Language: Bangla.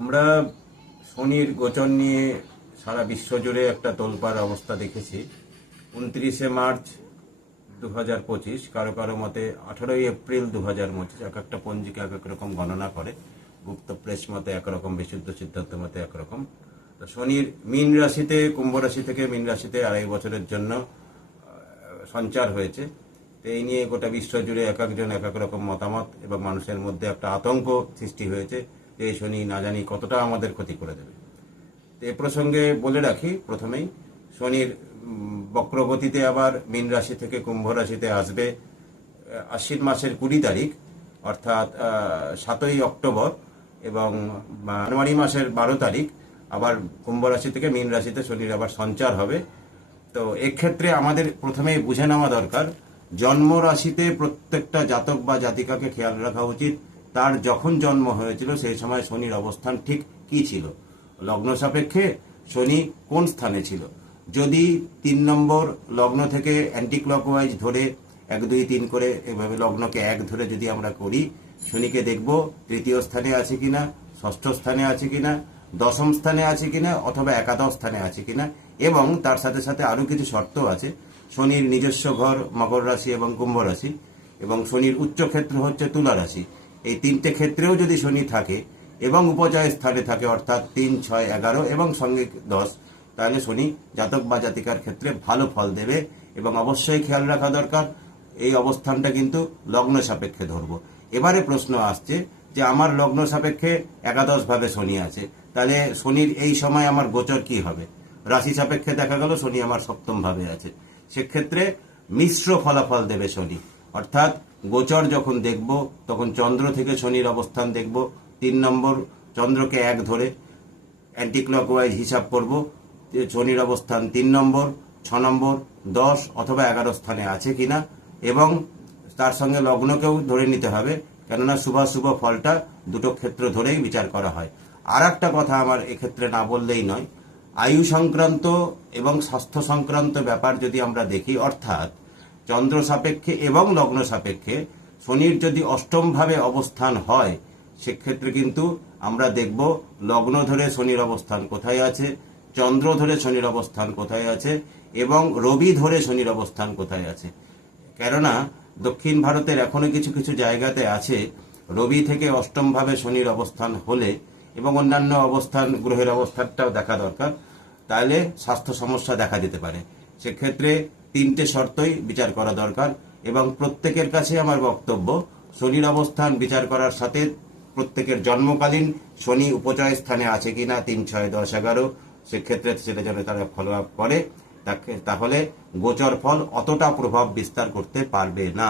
আমরা শনির গোচর নিয়ে সারা বিশ্ব জুড়ে একটা তোলপাড় অবস্থা দেখেছি। উনত্রিশে মার্চ দু হাজার পঁচিশ, কারও কারও মতে আঠারোই এপ্রিল দু হাজার পঁচিশ, এক একটা পঞ্জিকা এক এক রকম গণনা করে। গুপ্ত প্রেস মতে একরকম বিশুদ্ধ সিদ্ধান্ত মতে একরকম তো শনির মীন রাশিতে, কুম্ভ রাশি থেকে মীন রাশিতে আড়াই বছরের জন্য সঞ্চার হয়েছে। তো এই নিয়ে গোটা বিশ্ব জুড়ে এক একজন এক এক রকম মতামত এবং মানুষের মধ্যে একটা আতঙ্ক সৃষ্টি হয়েছে। এই শনি না জানি কতটা আমাদের ক্ষতি করে দেবে। এ প্রসঙ্গে বলে রাখি, প্রথমেই শনির বক্রগতিতে আবার মীন রাশি থেকে কুম্ভ রাশিতে আসবে আশ্বিন মাসের কুড়ি তারিখ, অর্থাৎ সাতই অক্টোবর এবং জানুয়ারি মাসের বারো তারিখ, আবার কুম্ভ রাশি থেকে মীন রাশিতে শনির আবার সঞ্চার হবে। তো এক্ষেত্রে আমাদের প্রথমেই বুঝে নেওয়া দরকার, জন্ম রাশিতে প্রত্যেকটা জাতক বা জাতিকাকে খেয়াল রাখা উচিত। তার যখন জন্ম হয়েছিল, সেই সময় শনির অবস্থান ঠিক কি ছিল? লগ্ন সাপেক্ষে শনি কোন স্থানে ছিল? যদি তিন নম্বর লগ্ন থেকে অ্যান্টি ক্লকওয়াইজ ধরে এক, দুই, তিন করে এভাবে লগ্নকে এক ধরে যদি আমরা করি, শনিকে দেখব তৃতীয় স্থানে আছে কিনা, ষষ্ঠ স্থানে আছে কিনা, দশম স্থানে আছে কিনা, অথবা একাদশ স্থানে আছে কিনা, এবং তার সাথে সাথে আরও কিছু শর্ত আছে। শনির নিজস্ব ঘর, মকর রাশি এবং কুম্ভ রাশি, এবং শনির উচ্চ ক্ষেত্র হচ্ছে তুলা রাশি। এই তিনটে ক্ষেত্রেও যদি শনি থাকে এবং উপজয় স্থানে থাকে, অর্থাৎ তিন, ছয়, এগারো এবং সঙ্গে দশ, তাহলে শনি জাতক বা জাতিকার ক্ষেত্রে ভালো ফল দেবে এবং অবশ্যই খেয়াল রাখা দরকার। এই অবস্থানটা কিন্তু লগ্ন সাপেক্ষে ধরবো। এবারে প্রশ্ন আসছে যে আমার লগ্ন সাপেক্ষে একাদশ ভাবে শনি আছে, তাহলে শনির এই সময় আমার গোচর কি হবে? রাশি সাপেক্ষে দেখা গেল শনি আমার সপ্তম ভাবে আছে। সেক্ষেত্রে মিশ্র ফলাফল দেবে শনি। অর্থাৎ গোচর যখন দেখব, তখন চন্দ্র থেকে শনির অবস্থান দেখব। তিন নম্বর, চন্দ্রকে এক ধরে অ্যান্টি ক্লকওয়াইজ হিসাব করব শনির অবস্থান তিন নম্বর, ছ নম্বর, দশ অথবা এগারো স্থানে আছে কিনা। এবং তার সঙ্গে লগ্নকেও ধরে নিতে হবে, কেননা শুভাশুভ ফলটা দুটো ক্ষেত্র ধরেই বিচার করা হয়। আর একটা কথা আমার এক্ষেত্রে না বললেই নয়, আয়ু সংক্রান্ত এবং স্বাস্থ্য সংক্রান্ত ব্যাপার যদি আমরা দেখি, অর্থাৎ চন্দ্র সাপেক্ষে এবং লগ্ন সাপেক্ষে শনির যদি অষ্টমভাবে অবস্থান হয়, সেক্ষেত্রে কিন্তু আমরা দেখব লগ্ন ধরে শনির অবস্থান কোথায় আছে, চন্দ্র ধরে শনির অবস্থান কোথায় আছে, এবং রবি ধরে শনির অবস্থান কোথায় আছে। কেননা, দক্ষিণ ভারতের এখনও কিছু কিছু জায়গাতে আছে, রবি থেকে অষ্টম ভাবে শনির অবস্থান হলে এবং অন্যান্য অবস্থান, গ্রহের অবস্থানটাও দেখা দরকার, তাহলে স্বাস্থ্য সমস্যা দেখা দিতে পারে। সেক্ষেত্রে তিনটে শর্তই বিচার করা দরকার এবং প্রত্যেকের কাছে আমার বক্তব্য, শনির অবস্থান বিচার করার সাথে প্রত্যেকের জন্মকালীন শনি উপচয় স্থানে আছে কিনা তিন, ছয়, দশ, এগারো, সেক্ষেত্রে সেটা যেন তারা ফলো আপ করে তাহলে গোচর ফল অতটা প্রভাব বিস্তার করতে পারবে না।